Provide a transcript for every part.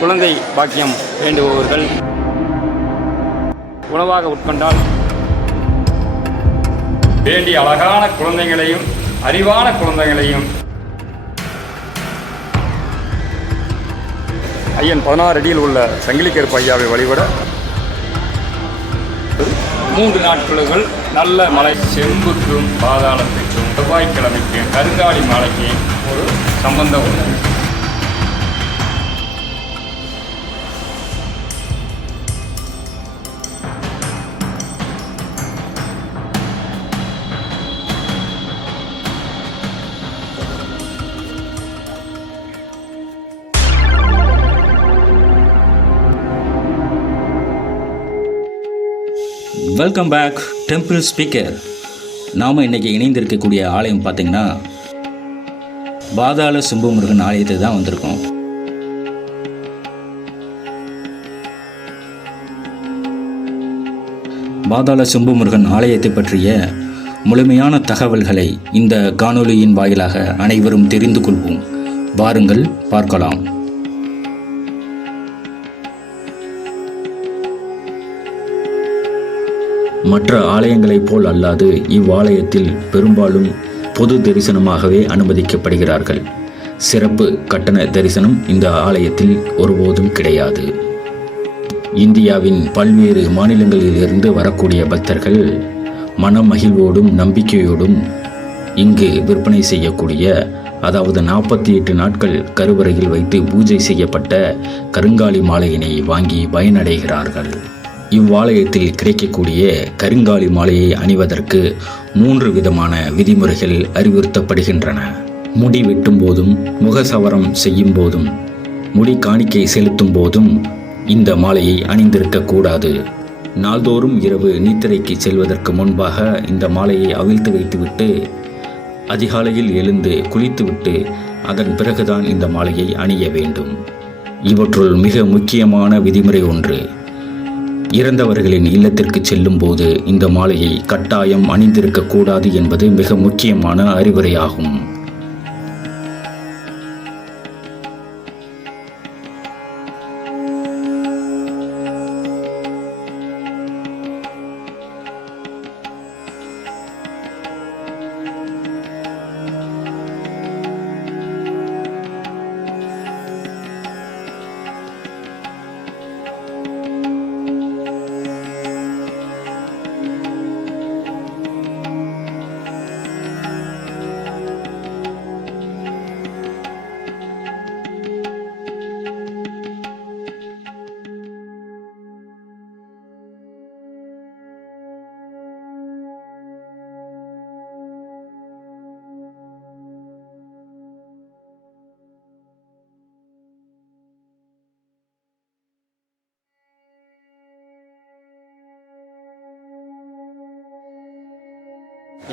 குழந்தை பாக்கியம் வேண்டுபவர்கள் உணவாக உட்கொண்டால் வேண்டிய அழகான குழந்தைகளையும் அறிவான குழந்தைகளையும் ஐயன் 16 அடியில் உள்ள சங்கிலிக்கருப்பு ஐயாவை வழிபட 3 நாட்களுக்குள் நல்ல மலை செம்புக்கும் பாதாளத்துக்கும் செவ்வாய்க்கிழமைக்கு கருங்காலி மாலைக்கு ஒரு சம்பந்தம் உள்ளது. Welcome back temple speaker. நாம் இன்றைக்கி இணைந்திருக்கக்கூடிய ஆலயம் பார்த்திங்கன்னா பாதாள சிம்பு முருகன் ஆலயத்தை தான் வந்திருக்கோம். பாதாள சிம்பு முருகன் ஆலயத்தை பற்றிய முழுமையான தகவல்களை இந்த காணொளியின் வாயிலாக அனைவரும் தெரிந்து கொள்வோம். வாருங்கள் பார்க்கலாம். மற்ற ஆலயங்களைப் போல் அல்லாது இவ்வாலயத்தில் பெரும்பாலும் பொது தரிசனமாகவே அனுமதிக்கப்படுகிறார்கள். சிறப்பு கட்டண தரிசனம் இந்த ஆலயத்தில் ஒருபோதும் கிடையாது. இந்தியாவின் பல்வேறு மாநிலங்களிலிருந்து வரக்கூடிய பக்தர்கள் மனமகிழ்வோடும் நம்பிக்கையோடும் இங்கு விற்பனை செய்யக்கூடிய, அதாவது 48 நாட்கள் கருவறையில் வைத்து பூஜை செய்யப்பட்ட கருங்காலி மாலையினை வாங்கி பயனடைகிறார்கள். இவ்வாலயத்தில் கிடைக்கக்கூடிய கருங்காலி மாலையை அணிவதற்கு 3 விதமான விதிமுறைகள் அறிவுறுத்தப்படுகின்றன. முடி வெட்டும் போதும், முகசவரம் செய்யும் போதும், முடி காணிக்கை செலுத்தும் போதும் இந்த மாலையை அணிந்திருக்கக்கூடாது. நாள்தோறும் இரவு நீத்திரைக்கு செல்வதற்கு முன்பாக இந்த மாலையை அவிழ்த்து வைத்துவிட்டு அதிகாலையில் எழுந்து குளித்துவிட்டு அதன் பிறகுதான் இந்த மாலையை அணிய வேண்டும். இவற்றுள் மிக முக்கியமான விதிமுறை ஒன்று: இறந்தவர்களின் இல்லத்திற்கு செல்லும் போது இந்த மாலையை கட்டாயம் அணிந்திருக்கக்கூடாது என்பது மிக முக்கியமான அறிவுரையாகும்.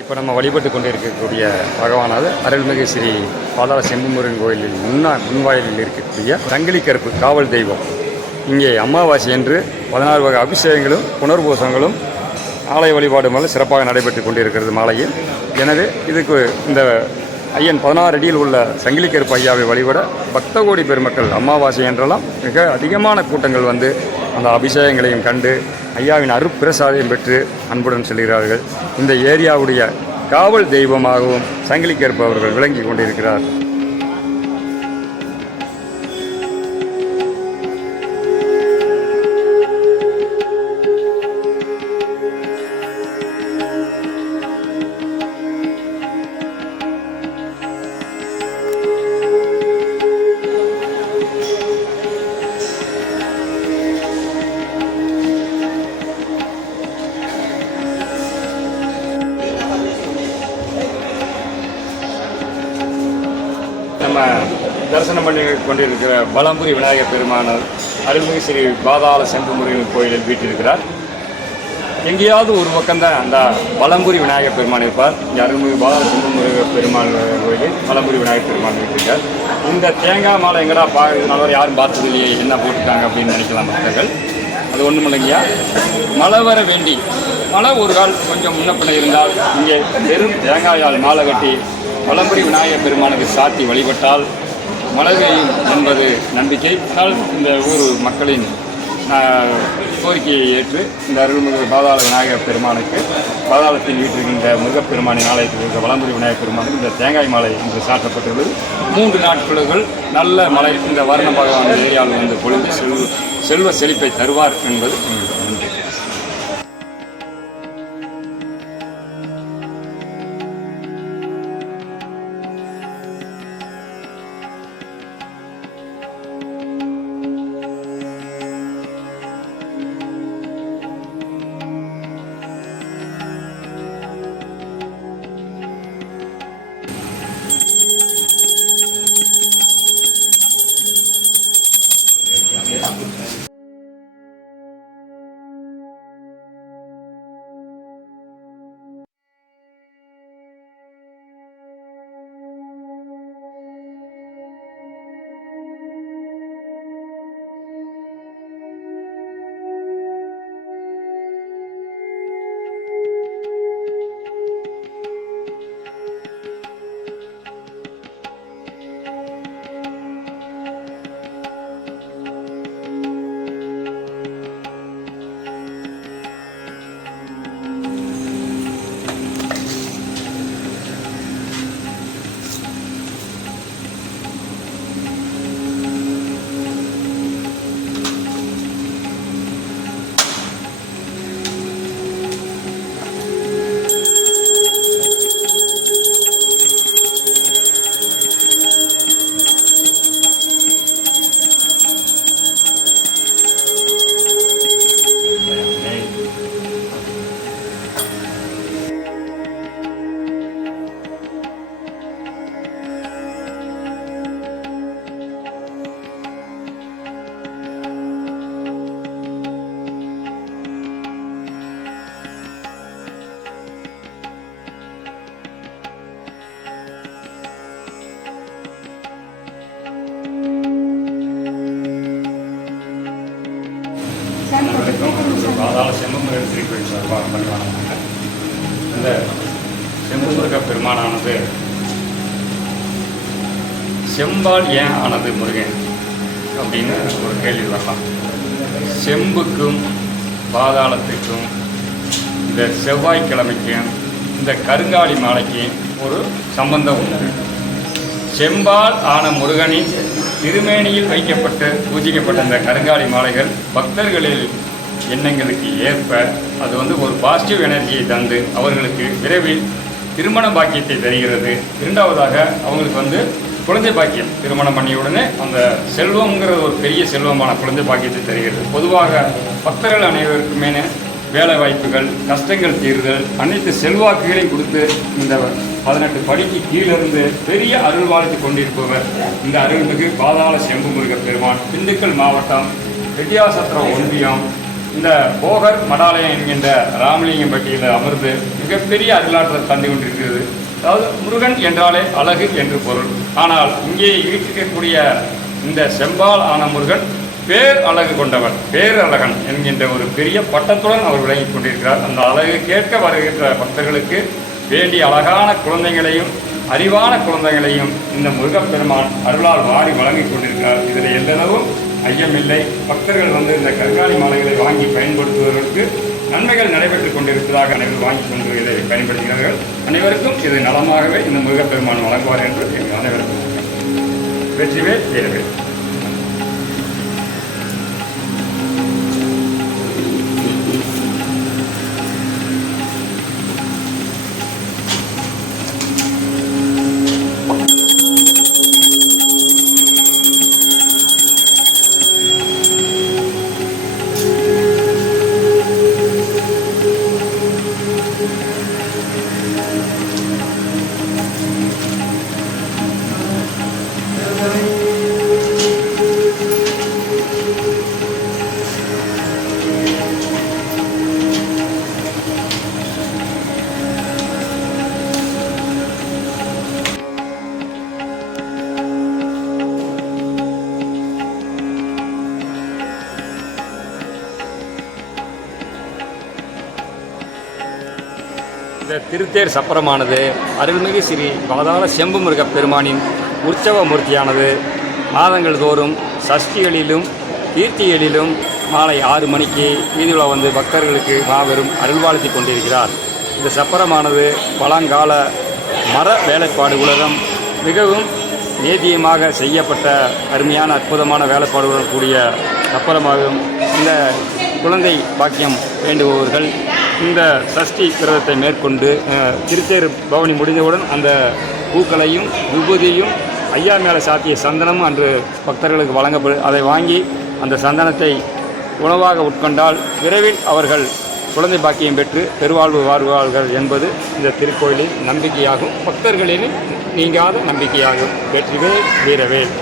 இப்போ நம்ம வழிபட்டு கொண்டு இருக்கக்கூடிய பகவானது அருள்மிகு ஸ்ரீ பாதாள செம்பு முருகன் கோயிலில் முன்வாயிலில் இருக்கக்கூடிய சங்கிலிக்கருப்பு காவல் தெய்வம். இங்கே அமாவாசை என்று 16 வகை அபிஷேகங்களும் புனர்பூசங்களும் ஆலய வழிபாடு சிறப்பாக நடைபெற்று கொண்டிருக்கிறது மாலையில். எனவே இதுக்கு இந்த ஐயன் 16 அடியில் உள்ள சங்கிலிக்கருப்பு ஐயாவை வழிபட பக்த கோடி பெருமக்கள் அமாவாசை என்றெல்லாம் மிக அதிகமான கூட்டங்கள் வந்து அந்த அபிஷேகங்களையும் கண்டு ஐயாவின் அருப்பிரசாதையும் பெற்று அன்புடன் செல்கிறார்கள். இந்த ஏரியாவுடைய காவல் தெய்வமாகவும் சங்கிலிக்கருப்பு அவர்கள் விளங்கி கொண்டிருக்கிறார். நம்ம தரிசனம் பண்ணி கொண்டிருக்கிற பலம்புரி விநாயகர் பெருமானார் அருள்மிகு ஸ்ரீ பாதாள செம்பு முருகன் கோயிலில் வீட்டிருக்கிறார். எங்கேயாவது ஒரு பக்கம்தான் அந்த பலம்புரி விநாயகர் பெருமான் இருப்பார். இங்கே அருள்மிகு பாதாள செம்பு முருகன் பெருமான் கோயிலில் பலம்புரி விநாயகர் பெருமான் வீட்டிருக்கார். இந்த தேங்காய் மாலை எங்கடா நல்லவர் யாரும் பார்த்தது இல்லையே, என்ன போட்டுட்டாங்க அப்படின்னு நினைக்கலாம் மக்கள். அது ஒன்றும் இல்லைங்கய்யா, மழை வர வேண்டி மழை ஒரு கால் கொஞ்சம் முன்னப்பின இருந்தால் இங்கே வெறும் தேங்காயால் மாலை கட்டி பலம்புரி விநாயகர் பெருமானுக்கு சாத்தி வழிபட்டால் மழை பெய்யும் என்பது நம்பிக்கை. ஆனால் இந்த ஊர் மக்களின் கோரிக்கையை ஏற்று இந்த அருள்மிகு பாதாள விநாயகர் பெருமானுக்கு, பாதாளத்தில் வீட்டிருக்கின்ற முருகப்பெருமானின் ஆலயத்தில் இருக்கிற வலம்புரி விநாயகர் பெருமானுக்கு இந்த தேங்காய் மாலை இன்று சாற்றப்பட்டுள்ளது. 3 நாட்களுக்குள் நல்ல மழை இந்த வர்ண பகவான் ஏரியாவில் வந்து பொழுது செல்வ செழிப்பை தருவார் என்பது நன்றி. பாதாள செம்புமுருகன் திருக்கோயில் சார்பாக பணிவானவங்க. இந்த செம்புமுருக பெருமானானது செம்பால் ஏன் ஆனது முருகன் அப்படின்னு ஒரு கேள்வி வரலாம். செம்புக்கும் பாதாளத்துக்கும் இந்த செவ்வாய்க்கிழமைக்கும் இந்த கருங்காலி மாலைக்கும் ஒரு சம்பந்தம் உண்டு. செம்பால் ஆன முருகனின் திருமேனியில் வைக்கப்பட்டு பூஜிக்கப்பட்ட இந்த கருங்காலி மாலைகள் பக்தர்களில் எண்ணங்களுக்கு ஏற்ப அது ஒரு பாசிட்டிவ் எனர்ஜியை தந்து அவர்களுக்கு விரைவில் திருமண பாக்கியத்தை தருகிறது. இரண்டாவதாக அவங்களுக்கு குழந்தை பாக்கியம், திருமணம் பண்ணியுடனே அந்த செல்வம்ங்கிறது ஒரு பெரிய செல்வமான குழந்தை பாக்கியத்தை தருகிறது. பொதுவாக பக்தர்கள் அனைவருக்குமே வேலை வாய்ப்புகள், கஷ்டங்கள் தீர்தல், அனைத்து செல்வாக்குகளையும் கொடுத்து இந்த 18 படிக்கு கீழிருந்து பெரிய அருள் வாழ்த்து கொண்டிருப்பவர் இந்த அருள்மிகு பாதாள செம்புமுருக பெருமான். திண்டுக்கல் மாவட்டம் வெட்டியாசத்திரம் ஒன்றியம் இந்த போகர் மடாலயம் என்கின்ற ராமலிங்கம்பட்டியில் அமர்ந்து மிகப்பெரிய அருளாற்றல் தந்து கொண்டிருக்கிறது. அதாவது முருகன் என்றாலே அழகு என்று பொருள். ஆனால் இங்கே இருக்கக்கூடிய இந்த செம்பால் ஆன முருகன் பேர் அழகு கொண்டவர், பேரழகன் என்கின்ற ஒரு பெரிய பட்டத்துடன் அவர் விளங்கிக் கொண்டிருக்கிறார். அந்த அழகு கேட்க வருகின்ற பக்தர்களுக்கு வேண்டிய அழகான குழந்தைகளையும் அறிவான குழந்தைகளையும் இந்த முருகப்பெருமான் அருளால் வாரி வழங்கிக் கொண்டிருக்கிறார். இதில் எந்தளவும் ஐயமில்லை. பக்தர்கள் இந்த கருங்காலி மாலைகளை வாங்கி பயன்படுத்துவதற்கு நன்மைகள் நடைபெற்றுக் கொண்டிருப்பதாக அனைவரும் வாங்கி கொண்டு இதை பயன்படுத்துகிறார்கள். அனைவருக்கும் இது நலமாகவே இந்த முருகப்பெருமான் வழங்குவார் என்று எங்கள் அனைவருக்கும் வெற்றிவேல் வீரவேல். இந்த திருத்தேர் சப்பரமானது அருள்மிகு ஸ்ரீ பாதாள செம்புமுருக பெருமானின் உற்சவ மூர்த்தியானது மாதங்கள் தோறும் சஷ்டிகளிலும் கீர்த்திகளிலும் மாலை 6 மணிக்கு வீதியில் வந்து பக்தர்களுக்கு மாபெரும் அருள்வாழ்த்தி கொண்டிருக்கிறார். இந்த சப்பரமானது பழங்கால மர வேலைப்பாடு உலகம் மிகவும் நேதியமாக செய்யப்பட்ட அருமையான அற்புதமான வேலைப்பாடுடன் கூடிய சப்பரமாகும். இந்த குழந்தை பாக்கியம் வேண்டுபவர்கள் இந்த சஷ்டி விரதத்தை மேற்கொண்டு திருத்தேர் பவனி முடிந்தவுடன் அந்த பூக்களையும் விபூதியும் ஐயா மேலே சாத்திய சந்தனமும் அன்று பக்தர்களுக்கு வழங்கப்படும். அதை வாங்கி அந்த சந்தனத்தை உணவாக உட்கொண்டால் விரைவில் அவர்கள் குழந்தை பாக்கியம் பெற்று பெருவாழ்வு வாழ்வார்கள் என்பது இந்த திருக்கோயிலின் நம்பிக்கையாகும். பக்தர்களின் நீங்காத நம்பிக்கையாகும். வெற்றிவேல் வீரவேல்.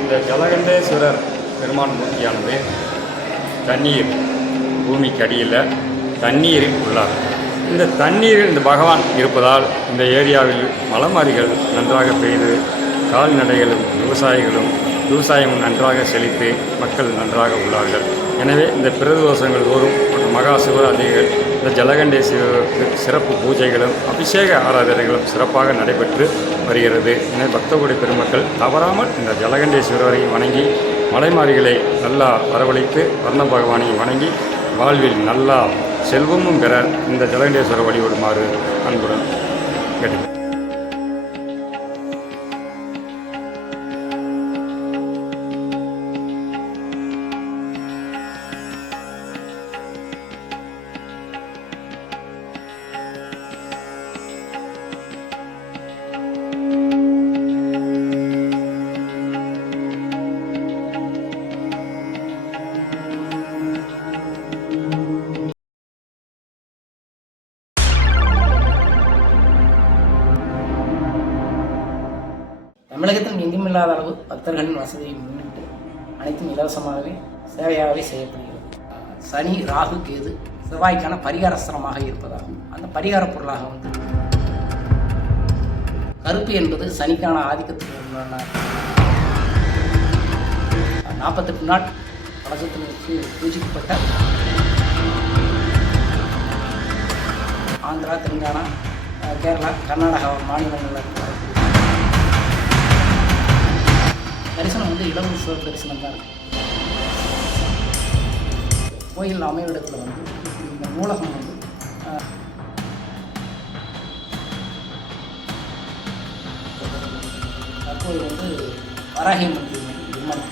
இந்த ஜலகண்டேஸ்வரர் பெருமான் மூர்த்தியானது தண்ணீர் பூமிக்கு அடியில் தண்ணீரில் உள்ளார். இந்த தண்ணீரில் இந்த பகவான் இருப்பதால் இந்த ஏரியாவில் மலைமாரிகள் நன்றாக பெய்து கால்நடைகளும் விவசாயமும் நன்றாக செழித்து மக்கள் நன்றாக உள்ளார்கள். எனவே இந்த பிரதோஷங்கள் தோறும் மகா சிவராத்திரிகள் இந்த ஜலகண்டேஸ்வரருக்கு சிறப்பு பூஜைகளும் அபிஷேக ஆராதனைகளும் சிறப்பாக நடைபெற்று வருகிறது. எனவே பக்தகுடி பெருமக்கள் தவறாமல் இந்த ஜலகண்டேஸ்வரரை வணங்கி மலைமாரிகளை நல்லா வரவழைத்து வர்ண பகவானை வணங்கி வாழ்வில் நல்லா செல்வமும் பெற இந்த ஜலகண்டேஸ்வரர் வழிபடுமாறு அன்புடன் கேட்டுக்கிறேன். தமிழகத்தில் எங்குமில்லாத அளவு பக்தர்களின் வசதியை முன்னிட்டு அனைத்தும் இலவசமாகவே சேவையாகவே செய்யப்படுகிறது. சனி, ராகு, கேது, செவ்வாய்க்கான பரிகாரஸ்திரமாக இருப்பதாகும். அந்த பரிகார பொருளாக கருப்பு என்பது சனிக்கான ஆதிக்கத்தில் உள்ள 48 நாள் பழக்கத்திற்கு பூஜிக்கப்பட்ட ஆந்திரா, தெலுங்கானா, கேரளா, கர்நாடகா மாநிலங்களில் தரிசனம் இலவச தரிசனம் தான் இருக்குது. கோயில் அமைவிடத்தில் இந்த நூலகம் தற்போது வராகி மந்திரி விமானம்